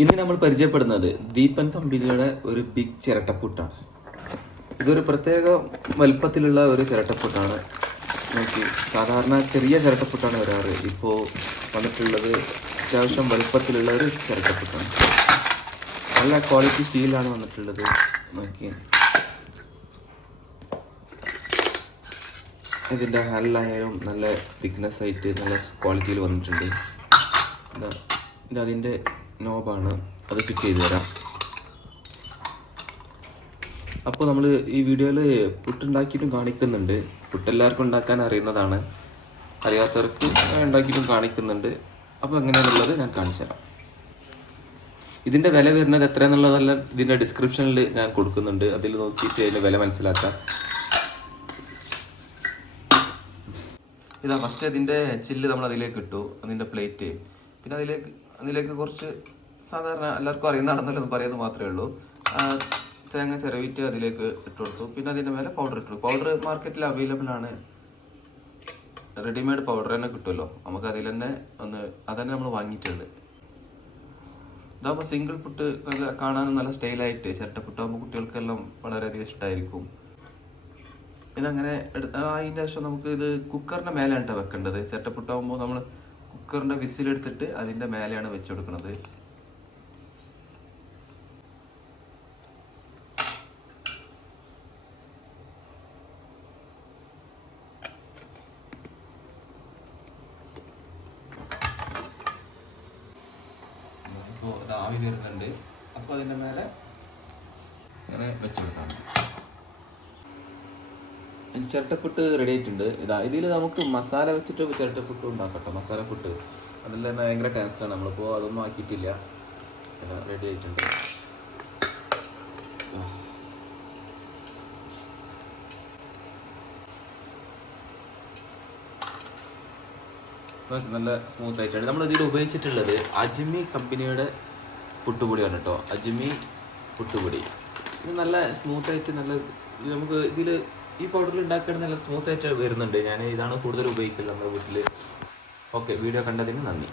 ഇന്ന് നമ്മൾ പരിചയപ്പെടുന്നത് ദീപൻ കമ്പനിയുടെ ഒരു ബിഗ് ചിരട്ടപ്പുട്ടാണ്. ഇതൊരു പ്രത്യേക വലുപ്പത്തിലുള്ള ഒരു ചിരട്ടപ്പുട്ടാണ്. നോക്കി, സാധാരണ ചെറിയ ചിരട്ടപ്പുട്ടാണ് വരാറ്. ഇപ്പോൾ വന്നിട്ടുള്ളത് അത്യാവശ്യം വലുപ്പത്തിലുള്ള ഒരു ചിരട്ടപ്പുട്ടാണ്. നല്ല ക്വാളിറ്റി സ്റ്റീലാണ് വന്നിട്ടുള്ളത്. നോക്കി, ഇതിൻ്റെ ഹല്ലായാലും നല്ല തിക്നെസ് ആയിട്ട് നല്ല ക്വാളിറ്റിയിൽ വന്നിട്ടുണ്ട്. ഇതതിൻ്റെ നോബാണ്, അത് ഫിറ്റ് ചെയ്ത് തരാം. അപ്പോൾ നമ്മൾ ഈ വീഡിയോയിൽ പുട്ടുണ്ടാക്കിയിട്ടും കാണിക്കുന്നുണ്ട്. പുട്ടെല്ലാവർക്കും ഉണ്ടാക്കാൻ അറിയുന്നതാണ്, അറിയാത്തവർക്ക് ഉണ്ടാക്കിയിട്ടും കാണിക്കുന്നുണ്ട്. അപ്പോൾ എങ്ങനെയാണുള്ളത് ഞാൻ കാണിച്ചു തരാം. ഇതിൻ്റെ വില വരുന്നത് എത്രയെന്നുള്ളതെല്ലാം ഇതിൻ്റെ ഡിസ്ക്രിപ്ഷനിൽ ഞാൻ കൊടുക്കുന്നുണ്ട്. അതിൽ നോക്കിയിട്ട് അതിൻ്റെ വില മനസ്സിലാക്കാം. ഇതാ ഫസ്റ്റ് അതിൻ്റെ ചില്ല് നമ്മൾ അതിലേക്ക് ഇട്ടു, അതിൻ്റെ പ്ലേറ്റ്. പിന്നെ അതിലേക്ക് കുറച്ച് സാധാരണ എല്ലാവർക്കും അറിയുന്നതാണെന്നല്ലോ പറയുന്നത് മാത്രമേ ഉള്ളൂ. തേങ്ങ ചിരവിറ്റ് അതിലേക്ക് ഇട്ട് കൊടുത്തു. പിന്നെ അതിൻ്റെ മേലെ പൗഡർ ഇട്ടു. പൗഡർ മാർക്കറ്റിൽ അവൈലബിൾ ആണ്, റെഡിമെയ്ഡ് പൗഡർ തന്നെ കിട്ടുമല്ലോ. നമുക്ക് അതിൽ തന്നെ അതന്നെ നമ്മൾ വാങ്ങിയിട്ടുണ്ട്. ഇതാകുമ്പോൾ സിംഗിൾ പുട്ട് നല്ല കാണാനും നല്ല സ്റ്റൈലായിട്ട് ചിരട്ടപ്പുട്ടാകുമ്പോൾ കുട്ടികൾക്കെല്ലാം വളരെയധികം ഇഷ്ടമായിരിക്കും. ഇതങ്ങനെ അതിൻ്റെ ശേഷം നമുക്ക് ഇത് കുക്കറിൻ്റെ മേലെയാണ് വെക്കേണ്ടത്. ചിരട്ടപ്പുട്ടാകുമ്പോൾ നമ്മൾ കുക്കറിൻ്റെ വിസിലെടുത്തിട്ട് അതിൻ്റെ മേലെയാണ് വെച്ച് കൊടുക്കുന്നത്. ഇപ്പോൾ ഇത് ആവി വരുന്നുണ്ട്. അപ്പോൾ അതിൻ്റെ മേലെ ഇങ്ങനെ വെച്ച് കൊടുക്കാം. ചിരട്ടപ്പുട്ട് റെഡി ആയിട്ടുണ്ട്. ഇതിൽ നമുക്ക് മസാല വെച്ചിട്ട് ചിരട്ടപ്പുട്ട് ഉണ്ടാക്കട്ടെ. മസാലപ്പുട്ട് അതെല്ലാം ഭയങ്കര ടേസ്റ്റാണ്. നമ്മളിപ്പോൾ അതൊന്നും ആക്കിയിട്ടില്ല. റെഡി ആയിട്ടുണ്ട്. നല്ല സ്മൂത്ത് ആയിട്ടാണ് നമ്മൾ ഇതിൽ ഉപയോഗിച്ചിട്ടുള്ളത്. അജ്മി കമ്പനിയുടെ പുട്ടുപൊടിയാണ് കേട്ടോ. അജ്മി പുട്ടുപൊടി. ഇത് നല്ല സ്മൂത്തായിട്ട് നല്ല നമുക്ക് ഇതിൽ ഈ പൗഡറിൽ ഉണ്ടാക്കുകയാണെങ്കിൽ നല്ല സ്മൂത്ത് ആയിട്ട് വരുന്നുണ്ട്. ഞാൻ ഇതാണ് കൂടുതൽ ഉപയോഗിക്കുന്നത് നമ്മുടെ വീട്ടിൽ. ഓക്കെ, വീഡിയോ കണ്ടതിന് നന്ദി.